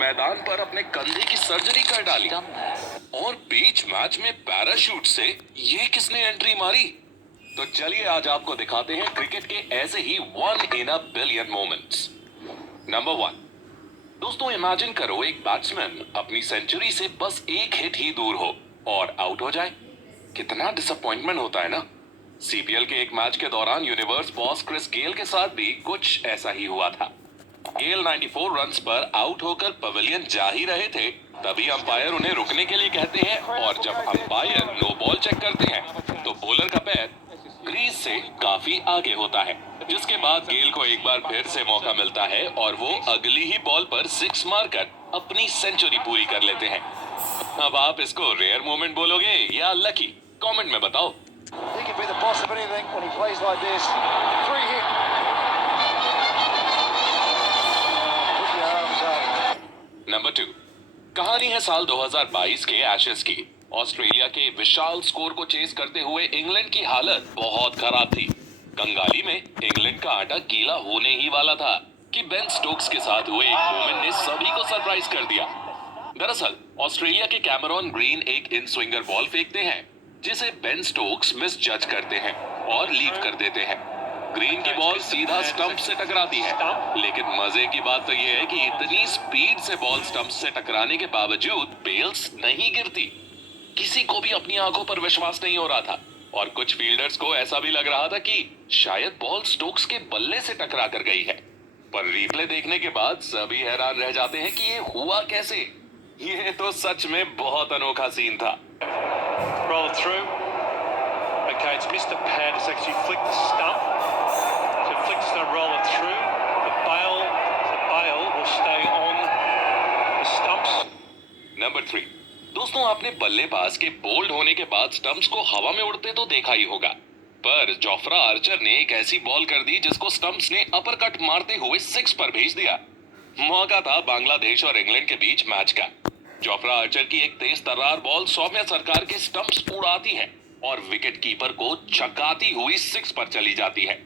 मैदान पर अपने कंधे की सर्जरी कर डाली और बीच मैच में पैराशूट से ये किसने एंट्री मारी? तो चलिए आज आपको दिखाते हैं क्रिकेट के ऐसे ही 1 in a billion moments. Number 1। दोस्तों इमेजिन करो एक बैट्समैन अपनी सेंचुरी से बस एक हिट ही दूर हो और आउट हो जाए। कितना डिसअपॉइंटमेंट होता है ना। सीपीएल के एक मैच के दौरान यूनिवर्स बॉस क्रिस गेल के साथ भी कुछ ऐसा ही हुआ था। गेल 94 रन्स पर आउट होकर पवेलियन जा ही रहे थे, तभी अंपायर उन्हें रुकने के लिए कहते हैं और जब अंपायर नो बॉल चेक करते हैं तो बॉलर का पैर क्रीज से काफी आगे होता है, जिसके बाद गेल को एक बार फिर से मौका मिलता है और वो अगली ही बॉल पर 6 मारकर अपनी सेंचुरी पूरी कर लेते हैं। अब आप इसको रेयर मोमेंट बोलोगे या लकी? कमेंट में बताओ। नंबर 2। कहानी है साल 2022 के एशेज की। ऑस्ट्रेलिया के विशाल स्कोर को चेस करते हुए इंग्लैंड की हालत बहुत खराब थी। कंगाली में इंग्लैंड का आटा गीला होने ही वाला था कि बेन स्टोक्स के साथ हुए एक मोमेंट ने सभी को सरप्राइज कर दिया। दरअसल ऑस्ट्रेलिया के कैमरॉन ग्रीन एक इन स्विंगर बॉल फेंकते हैं जिसे बेन स्टोक्स मिस जज करते हैं और लीव कर देते हैं। ग्रीन की बॉल सीधा स्टंप से टकराती है, लेकिन मजे की बात तो यह है कि इतनी स्पीड से बॉल स्टंप से टकराने के बावजूद बेल्स नहीं गिरती। किसी को भी अपनी आंखों पर विश्वास नहीं हो रहा था और कुछ फील्डर्स को ऐसा भी लग रहा था कि शायद बॉल स्टोक्स के बल्ले से टकरा कर गई है। पर रिप्ले देखने के बाद सभी हैरान रह जाते हैं कि ये हुआ कैसे। ये तो सच में बहुत अनोखा सीन था। Roll through. Okay, it's Mr. Pad has actually flicked the stump. So flicks the roller through. The bail will stay on the stumps. Number 3। दोस्तों आपने बल्लेबाज के बोल्ड होने के बाद स्टंप्स को हवा में उड़ते तो देखा ही होगा, पर जोफ्रा आर्चर ने एक ऐसी बॉल कर दी जिसको स्टंप्स ने अपर कट मारते हुए 6 पर भेज दिया। मौका था बांग्लादेश और इंग्लैंड के बीच मैच का। जोफ्रा आर्चर की एक तेज तर्रार बॉल सौम्या सरकार के स्टंप्स उड़ाती है और विकेट कीपर को चकाती हुई 6 पर चली जाती है।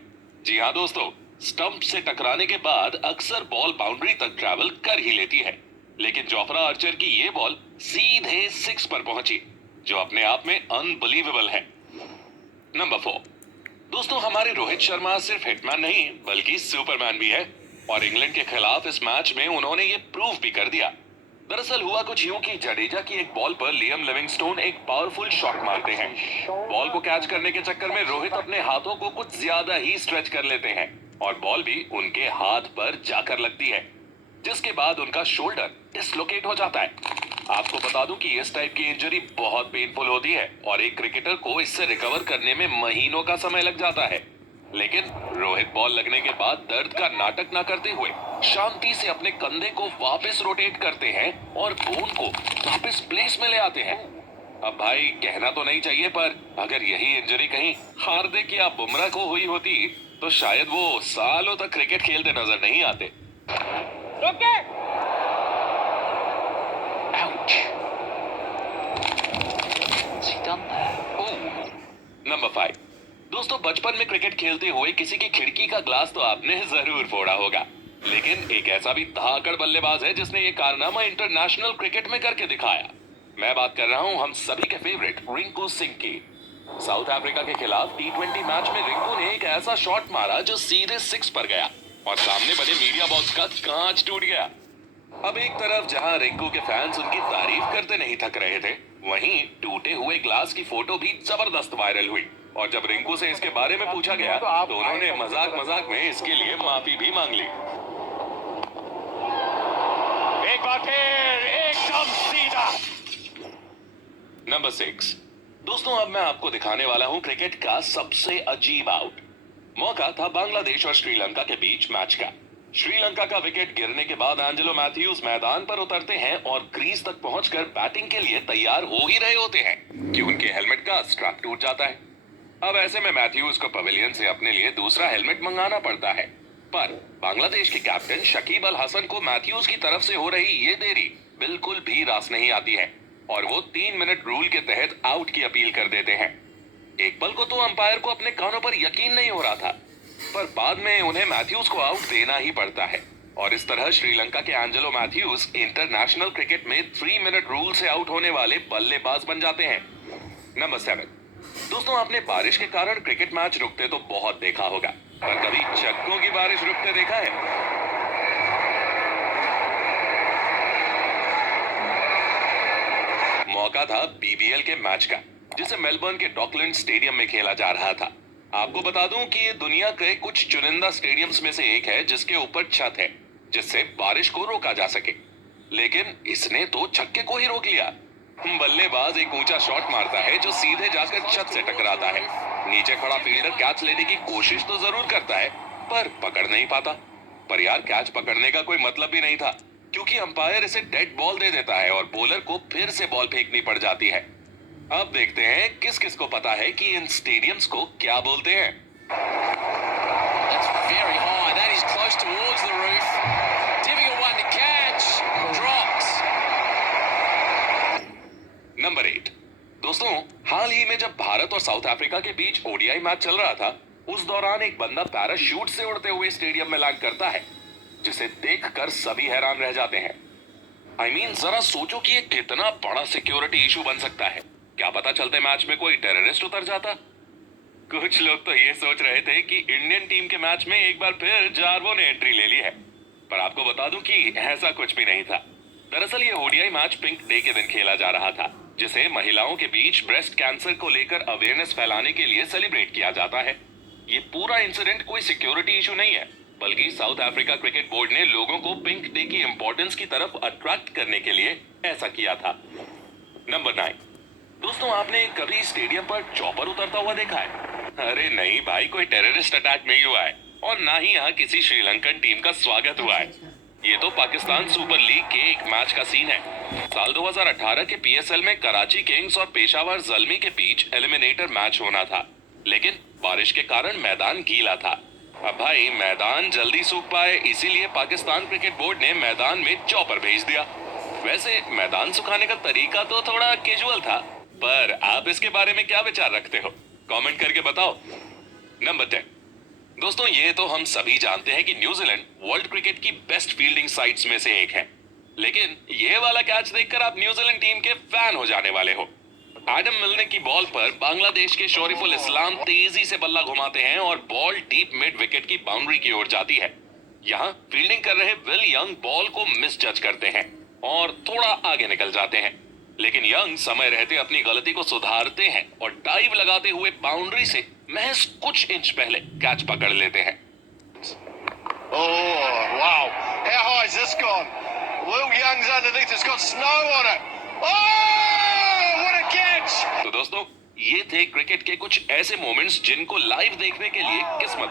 जी हाँ दोस्तों, स्टंप से टकराने के बाद अक्सर बॉल बाउंड्री तक ट्रैवल कर ही लेती है, लेकिन जोफ्रा आर्चर की ये बॉल सीधे 6 पर पहुंची, जो अपने आप में अनबिलीवेबल है। नंबर 4। दोस्तों हमारे रोहित शर्मा सिर्फ हिटमैन नहीं बल्कि सुपरमैन भी है और इंग्लैंड के खिलाफ इस मैच में उन्होंने ये प्रूव भी कर दिया। दरअसल हुआ कुछ यूं कि जडेजा की एक बॉल पर लियम लिविंगस्टोन एक पावरफुल शॉट मारते हैं। बॉल को कैच करने के चक्कर में रोहित अपने हाथों को कुछ ज्यादा ही स्ट्रेच कर लेते हैं और बॉल भी उनके हाथ पर जाकर लगती है, जिसके बाद उनका शोल्डर डिसलोकेट हो जाता है। आपको बता दूं कि इस टाइप की इंजरी बहुत पेनफुल होती है और एक क्रिकेटर को इससे रिकवर करने में महीनों का समय लग जाता है, लेकिन रोहित बॉल लगने के बाद दर्द का नाटक ना करते हुए शांति से अपने कंधे को वापस रोटेट करते हैं और बोन को वापस प्लेस में ले आते हैं। अब भाई कहना तो नहीं चाहिए, पर अगर यही इंजरी कहीं हार्दिक या बुमराह को हुई होती तो शायद वो सालों तक क्रिकेट खेलते नजर नहीं आते। नंबर 5। दोस्तों बचपन में क्रिकेट खेलते हुए किसी की खिड़की का ग्लास तो आपने जरूर फोड़ा होगा, लेकिन एक ऐसा भी धाकड़ बल्लेबाज है जिसने ये कारनामा इंटरनेशनल क्रिकेट में करके दिखाया। मैं बात कर रहा हूं हम सभी के फेवरेट रिंकू सिंह की। साउथ अफ्रीका के खिलाफ T20 मैच में रिंकू ने एक ऐसा शॉट मारा जो सीधे 6 पर गया और सामने बने मीडिया बॉक्स का कांच टूट गया। अब एक तरफ जहां रिंकू के फैंस उनकी तारीफ करते नहीं थक रहे थे, वहीं टूटे हुए ग्लास की फोटो भी जबरदस्त वायरल हुई और जब रिंकू से इसके बारे में पूछा गया तो उन्होंने मजाक मजाक में इसके लिए माफी भी मांग ली। एक बार फिर एकदम सीधा। नंबर 6। दोस्तों अब मैं आपको दिखाने वाला हूं क्रिकेट का सबसे अजीब आउट। मौका था बांग्लादेश और श्रीलंका के बीच मैच का। श्रीलंका का विकेट गिरने के बाद एंजेलो मैथ्यूज मैदान पर उतरते हैं और क्रीज तक पहुंचकर बैटिंग के लिए तैयार हो ही रहे होते हैं कि उनके हेलमेट का स्ट्रैप टूट जाता है। अब ऐसे में मैथ्यूज को पवेलियन से अपने लिए दूसरा हेलमेट मंगाना पड़ता है, पर बांग्लादेश के कैप्टन शकीब अल हसन को मैथ्यूज की तरफ से हो रही ये देरी बिल्कुल भी रास नहीं आती है और वो 3 मिनट रूल के तहत आउट की अपील कर देते हैं। एक पल को तो अंपायर को अपने कानों पर यकीन नहीं हो रहा था, पर बाद में उन्हें मैथ्यूज को आउट देना ही पड़ता है। और इस तरह श्रीलंका के एंजेलो मैथ्यूज इंटरनेशनल क्रिकेट में 3 मिनट रूल से आउट होने वाले बल्लेबाज बन जाते हैं। नंबर 7। दोस्तों, आपने बारिश के कारण क्रिकेट मैच रुकते तो बहुत देखा होगा, पर कभी छक्कों की बारिश रुकते देखा है? मौका था बीबीएल के मैच का, जिसे मेलबर्न के डॉकलैंड स्टेडियम में खेला जा रहा था। आपको बता दूं कि ये दुनिया के कुछ चुनिंदा स्टेडियम्स में से एक है जिसके ऊपर छत है, जिससे बारिश को रोका जा सके। लेकिन इसने तो छक्के को ही रोक लिया। बल्लेबाज एक ऊंचा शॉट मारता है जो सीधे जाकर छत से टकराता है। नीचे खड़ा फील्डर कैच लेने की कोशिश तो जरूर करता है, पर पकड़ नहीं पाता। पर यार, कैच पकड़ने का कोई मतलब भी नहीं था, क्योंकि अंपायर इसे डेड बॉल दे देता है और बॉलर को फिर से बॉल फेंकनी पड़ जाती है। अब देखते हैं किस किस को पता है कि इन स्टेडियम्स को क्या बोलते हैं। That's very high. That is close towards the roof. Difficult one to catch. Drops. Number 8। दोस्तों, हाल ही में जब भारत और साउथ अफ्रीका के बीच ओडीआई मैच चल रहा था, उस दौरान एक बंदा पैराशूट से उड़ते हुए स्टेडियम में लैंड करता है, जिसे देखकर सभी हैरान रह जाते हैं। जरा सोचो कि ये कितना बड़ा सिक्योरिटी इशू बन सकता है। क्या पता चलते मैच में कोई टेररिस्ट उतर जाता। कुछ लोग तो ये सोच रहे थे कि इंडियन टीम के मैच में एक बार फिर जार्वो ने एंट्री ले ली है, पर आपको बता दूं कि ऐसा कुछ भी नहीं था। दरअसल ये ओडीआई मैच पिंक डे के दिन खेला जा रहा था, जिसे महिलाओं के बीच ब्रेस्ट कैंसर को लेकर अवेयरनेस फैलाने के लिए सेलिब्रेट किया जाता है। ये पूरा इंसिडेंट कोई सिक्योरिटी इशू नहीं है, बल्कि साउथ अफ्रीका क्रिकेट बोर्ड ने लोगों को पिंक डे की इंपॉर्टेंस की तरफ अट्रैक्ट करने के लिए ऐसा किया था। नंबर 9। दोस्तों, आपने कभी स्टेडियम पर चॉपर उतरता हुआ देखा है? अरे नहीं भाई, कोई टेररिस्ट अटैक नहीं हुआ है और ना ही यहाँ किसी श्रीलंकन टीम का स्वागत हुआ है। ये तो पाकिस्तान सुपर लीग के एक मैच का सीन है। साल 2018 के पीएसएल में कराची किंग्स और पेशावर ज़ल्मी के बीच एलिमिनेटर मैच होना था, लेकिन बारिश के कारण मैदान गीला था। अब भाई, मैदान जल्दी सूख पाए, इसीलिए पाकिस्तान क्रिकेट बोर्ड ने मैदान में चॉपर भेज दिया। वैसे मैदान सुखाने का तरीका तो थोड़ा कैजुअल था, पर आप इसके बारे में क्या विचार रखते हो? कमेंट करके बताओ। नंबर 10। दोस्तों, ये तो हम सभी जानते हैं कि न्यूजीलैंड वर्ल्ड क्रिकेट की बेस्ट फील्डिंग साइट्स में से एक है, लेकिन ये वाला कैच देखकर आप न्यूजीलैंड टीम के फैन हो जाने वाले हो। एडम मिलने की बॉल पर बांग्लादेश के शरीफुल इस्लाम तेजी से बल्ला घुमाते हैं और बॉल डीप मिड विकेट की बाउंड्री की ओर जाती है। यहाँ फील्डिंग कर रहे विल यंग बॉल को मिस जज करते हैं और थोड़ा आगे निकल जाते हैं, लेकिन यंग समय रहते अपनी गलती को सुधारते हैं और डाइव लगाते हुए बाउंड्री से महज कुछ इंच पहले कैच पकड़ लेते हैं। Oh, wow. How high has this gone? Will Young's underneath. It's got snow on it. Oh, what a catch! तो दोस्तों, ये थे क्रिकेट के कुछ ऐसे मोमेंट्स जिनको लाइव देखने के लिए किस्मत